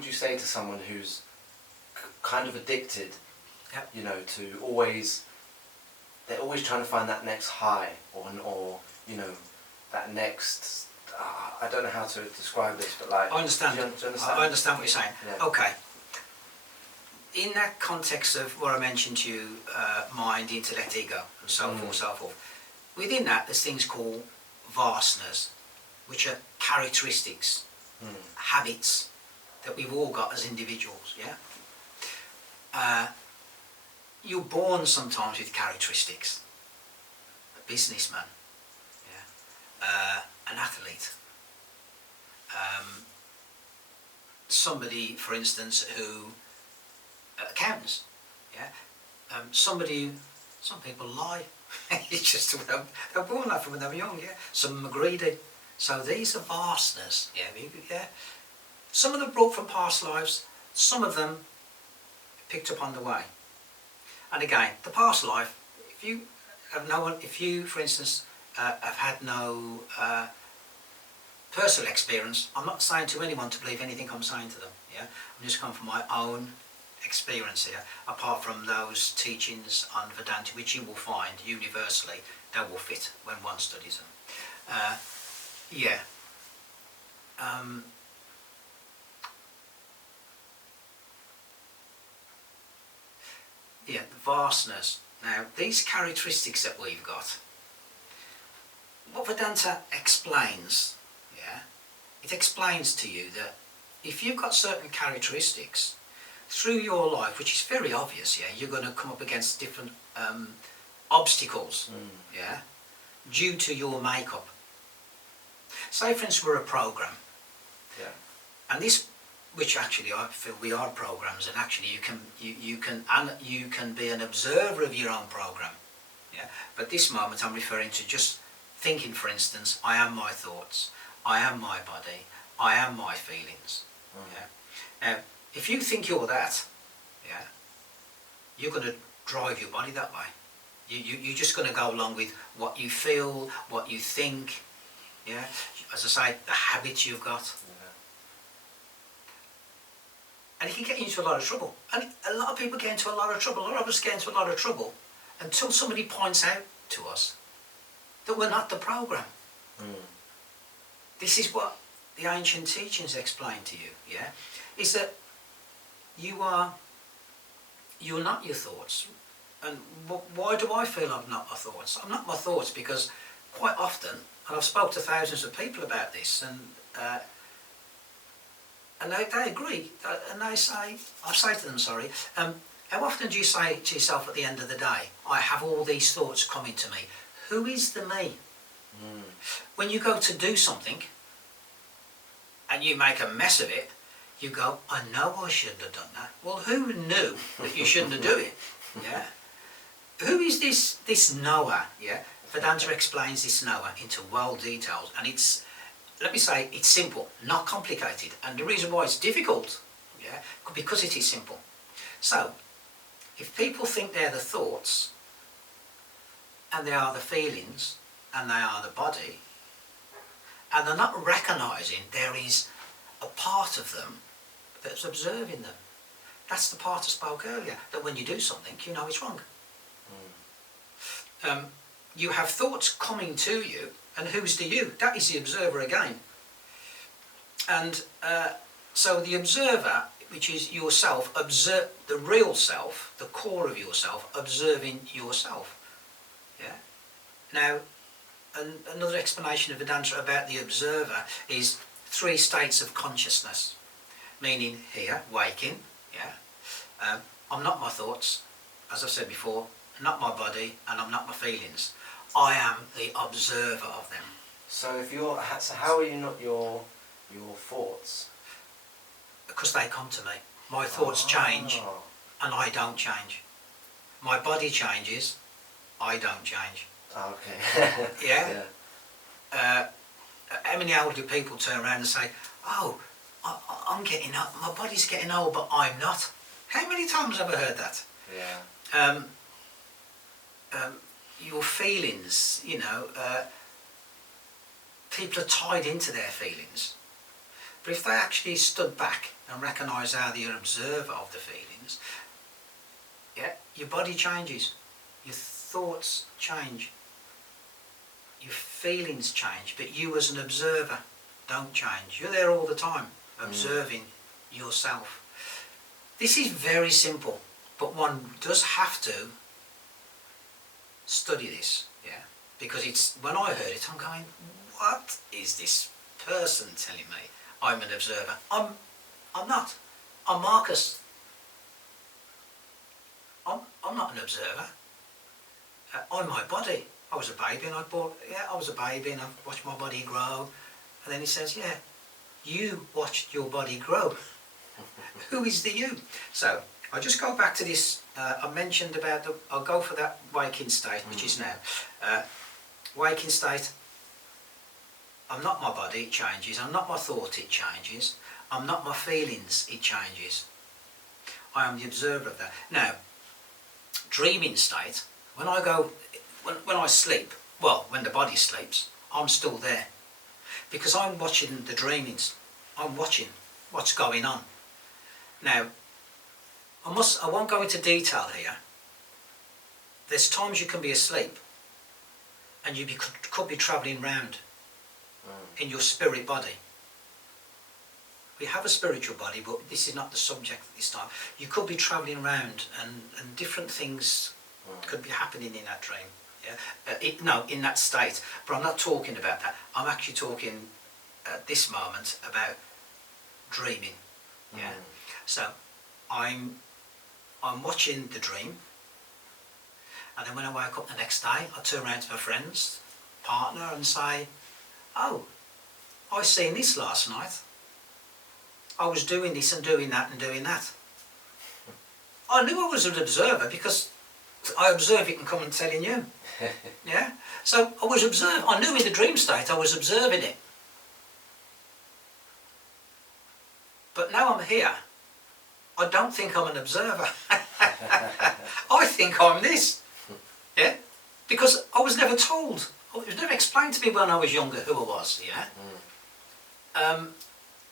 would you say to someone who's kind of addicted, Yep. you know, to always, they're always trying to find that next high, or you know, that next, I don't know how to describe this, but like... I understand. Do you understand? I understand what you're saying. Yeah. Okay. In that context of what I mentioned to you, mind, intellect, ego, and so forth, so forth, within that there's things called vasanas, which are characteristics, habits that we've all got as individuals, yeah? You're born sometimes with characteristics. A businessman, yeah? An athlete. Somebody, for instance, who... accountants, yeah? Some people lie. It's just, they're born like from when they were young, yeah? Some are greedy. So these are vasanas, yeah? Some of them brought from past lives, some of them picked up on the way. And again, the past life, if you, for instance, have had no personal experience, I'm not saying to anyone to believe anything I'm saying to them, yeah? I'm just coming from my own experience here, apart from those teachings on Vedanta, which you will find universally, they will fit when one studies them. Yeah. Yeah, the vasanas. Now, these characteristics that we've got, what Vedanta explains, yeah, it explains to you that if you've got certain characteristics, through your life, which is very obvious, yeah, you're going to come up against different obstacles, yeah, due to your makeup. Say, for instance, we're a program, yeah, and this, which actually I feel we are programs, and actually you can be an observer of your own program, yeah. But this moment I'm referring to just thinking, for instance, I am my thoughts, I am my body, I am my feelings, yeah. Now, if you think you're that, yeah, you're going to drive your body that way. You're just going to go along with what you feel, what you think, yeah. As I say, the habits you've got. And it can get you into a lot of trouble. And a lot of people get into a lot of trouble. A lot of us get into a lot of trouble until somebody points out to us that we're not the program. This is what the ancient teachings explain to you, yeah? Is that you're not your thoughts. And why do I feel I'm not my thoughts? I'm not my thoughts because quite often, and I've spoke to thousands of people about this, and they agree, and I say to them, sorry, how often do you say to yourself at the end of the day, I have all these thoughts coming to me? Who is the me? When you go to do something, and you make a mess of it, you go, I know I shouldn't have done that. Well, who knew that you shouldn't have done it? Yeah. Who is this knower? Yeah. Vedanta explains this knower into well details, and it's, let me say, it's simple, not complicated. And the reason why it's difficult, yeah, because it is simple. So, if people think they're the thoughts, and they are the feelings, and they are the body, and they're not recognising there is a part of them that's observing them. That's the part I spoke earlier, that when you do something, you know it's wrong. You have thoughts coming to you, and who's the you? That is the observer again. And so the observer, which is yourself, observe the real self, the core of yourself, observing yourself. Yeah. Now, another explanation of Vedanta about the observer is 3 states of consciousness, meaning here, waking, yeah. I'm not my thoughts, as I've said before, not my body, and I'm not my feelings. I am the observer of them. So how are you not your thoughts? Because they come to me. My thoughts change, and I don't change. My body changes, I don't change. Okay. Yeah? How many elderly people turn around and say, oh, I'm getting up, my body's getting old, but I'm not. How many times have I heard that? Yeah. Your feelings, you know, people are tied into their feelings. But if they actually stood back and recognised how they're observer of the feelings, yeah, your body changes, your thoughts change, your feelings change, but you as an observer don't change. You're there all the time, observing yourself. This is very simple, but one does have to study this, yeah? Because it's, when I heard it, I'm going, what is this person telling me? I'm an observer. I'm not. I'm Marcus. I'm not an observer. I'm my body. I was a baby and I was a baby and I watched my body grow. And then he says, yeah, you watched your body grow. Who is the you? So I'll just go back to this. I mentioned about I'll go for that waking state, which is now. Waking state, I'm not my body, it changes. I'm not my thought, it changes. I'm not my feelings, it changes. I am the observer of that. Now, dreaming state, when I sleep, well, when the body sleeps, I'm still there. Because I'm watching the dreamings. I'm watching what's going on. Now, I won't go into detail here. There's times you can be asleep and you could be travelling round in your spirit body. We have a spiritual body, but this is not the subject at this time. You could be travelling around and different things could be happening in that dream. Yeah? In that state. But I'm not talking about that. I'm actually talking at this moment about dreaming. Yeah. So I'm watching the dream, and then when I wake up the next day, I turn around to my friends, partner, and say, "Oh, I seen this last night. I was doing this and doing that and doing that." I knew I was an observer because I observe it and come and telling you. Yeah. So I was observing. I knew in the dream state I was observing it. But now I'm here. I don't think I'm an observer. I think I'm this. Yeah? Because I was never told. It was never explained to me when I was younger who I was. Yeah?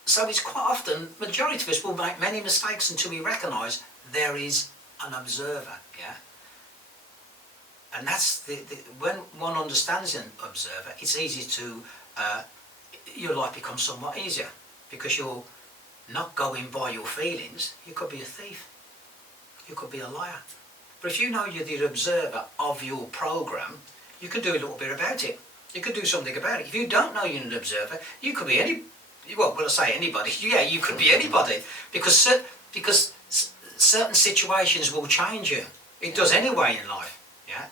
So it's quite often, majority of us will make many mistakes until we recognise there is an observer. Yeah? And that's when one understands an observer, it's easy to, your life becomes somewhat easier because you're not going by your feelings. You could be a thief. You could be a liar. But if you know you're the observer of your program, you could do a little bit about it. You could do something about it. If you don't know you're an observer, you could be when I say anybody, yeah, you could be anybody. Because certain situations will change you. It does anyway in life. Yeah.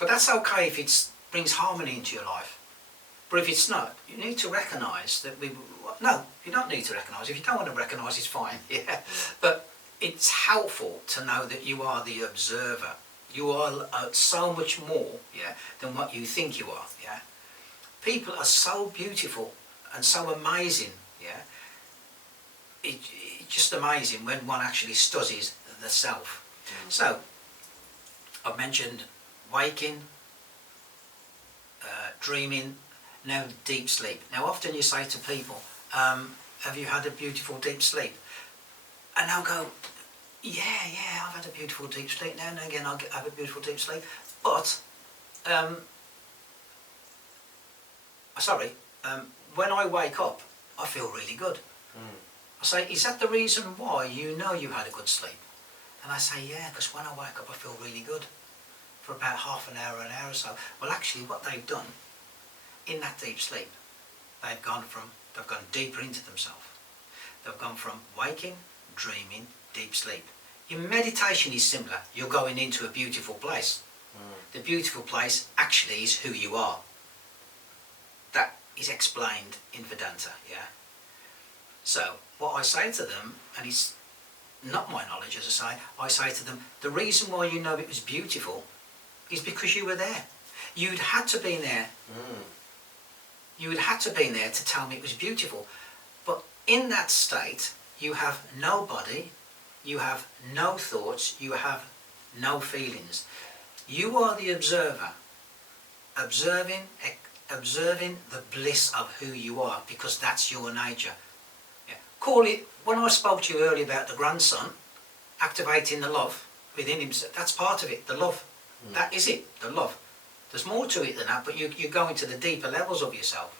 But that's okay if it brings harmony into your life. But if it's not, you need to recognise that no, you don't need to recognise. If you don't want to recognise, it's fine. Yeah. But it's helpful to know that you are the observer. You are so much more, yeah, than what you think you are. Yeah. People are so beautiful and so amazing. Yeah. It's just amazing when one actually studies the self. So I've mentioned waking, dreaming, now deep sleep. Now often you say to people, have you had a beautiful deep sleep? And they'll go, yeah, I've had a beautiful deep sleep. Now and again I'll have a beautiful deep sleep. But, when I wake up, I feel really good. I say, is that the reason why you know you had a good sleep? And I say, yeah, because when I wake up I feel really good for about half an hour or so. Well, actually what they've done in that deep sleep, they've gone deeper into themselves. They've gone from waking, dreaming, deep sleep. Your meditation is similar. You're going into a beautiful place. The beautiful place actually is who you are. That is explained in Vedanta, yeah? So, what I say to them, and it's not my knowledge as I say to them, the reason why you know it was beautiful is because you were there. You'd had to be there. You would have to be there to tell me it was beautiful. But in that state, you have no body, you have no thoughts, you have no feelings. You are the observer, observing, observing the bliss of who you are, because that's your nature. Yeah. Call it, when I spoke to you earlier about the grandson, activating the love within him, that's part of it, the love. That is it, the love. There's more to it than that, but you go into the deeper levels of yourself.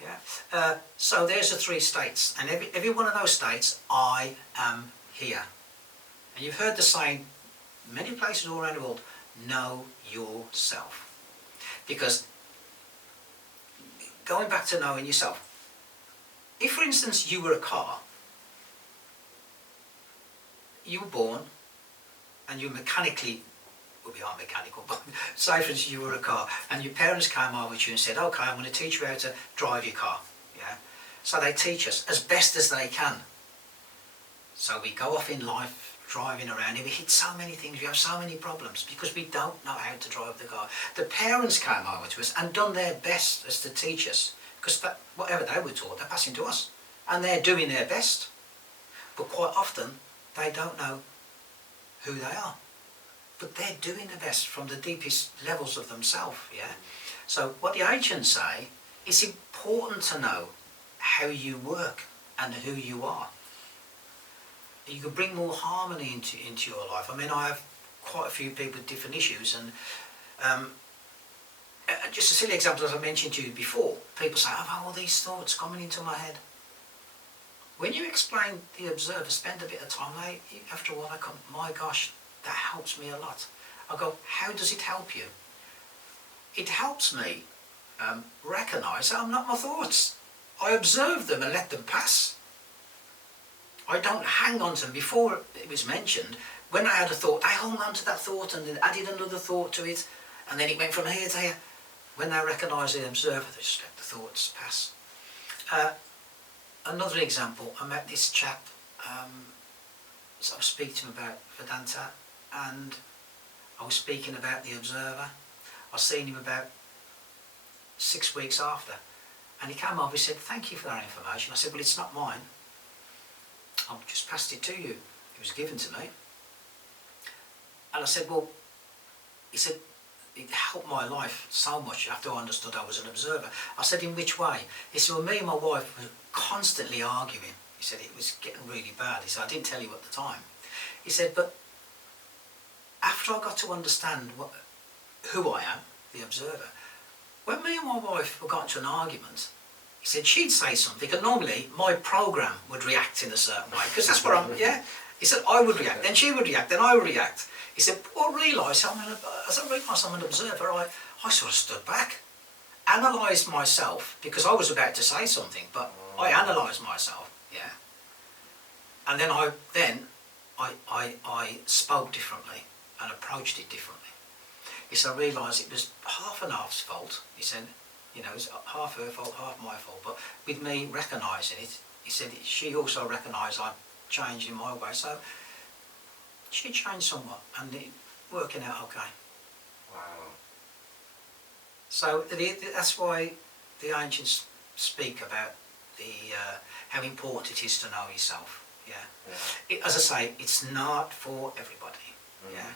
Yeah. So there's the 3 states, and every one of those states, I am here. And you've heard the saying, many places all around the world, know yourself. Because, going back to knowing yourself, if for instance you were a car, you were born, and you mechanically, well, we are mechanical, but say for instance you were a car, and your parents came over to you and said, okay, I'm going to teach you how to drive your car. Yeah. So they teach us as best as they can. So we go off in life driving around and we hit so many things, we have so many problems because we don't know how to drive the car. The parents came over to us and done their best as to teach us, because whatever they were taught, they're passing to us. And they're doing their best. But quite often, they don't know who they are. But they're doing their best from the deepest levels of themselves, yeah? So what the ancients say, it's important to know how you work and who you are. You can bring more harmony into your life. I mean, I have quite a few people with different issues, and just a silly example, as I mentioned to you before, people say, I've had all these thoughts coming into my head. When you explain the observer, spend a bit of time, after a while I come, my gosh, that helps me a lot. I go, how does it help you? It helps me recognise that I'm not my thoughts. I observe them and let them pass. I don't hang on to them. Before it was mentioned, when I had a thought, I hung on to that thought and then added another thought to it, and then it went from here to here. When they recognise the observer, they just let the thoughts pass. Another example, I met this chap, so I was speaking to him about Vedanta, and I was speaking about the observer. I seen him about 6 weeks after, and he came over, he said, thank you for that information. I said, well, it's not mine. I've just passed it to you. It was given to me. And I said, well, he said, it helped my life so much after I understood I was an observer. I said, in which way? He said, well, me and my wife were constantly arguing. He said, it was getting really bad. He said, I didn't tell you at the time. He said, but after I got to understand who I am, the observer, when me and my wife got into an argument, he said, she'd say something, and normally my program would react in a certain way, because that's where I'm, yeah. He said, I would react, then she would react, then I would react. He said, well, I realised, as I realised I'm an observer, I sort of stood back, analysed myself, because I was about to say something, but I analysed myself, yeah. And then I spoke differently and approached it differently. He said, I realised it was half and half's fault. He said, you know, it's half her fault, half my fault. But with me recognising it, he said she also recognised I'd changed in my way. So she changed somewhat, and it working out okay. Wow. So that's why the ancients speak about how important it is to know yourself. Yeah. As I say, it's not for everybody. Yeah.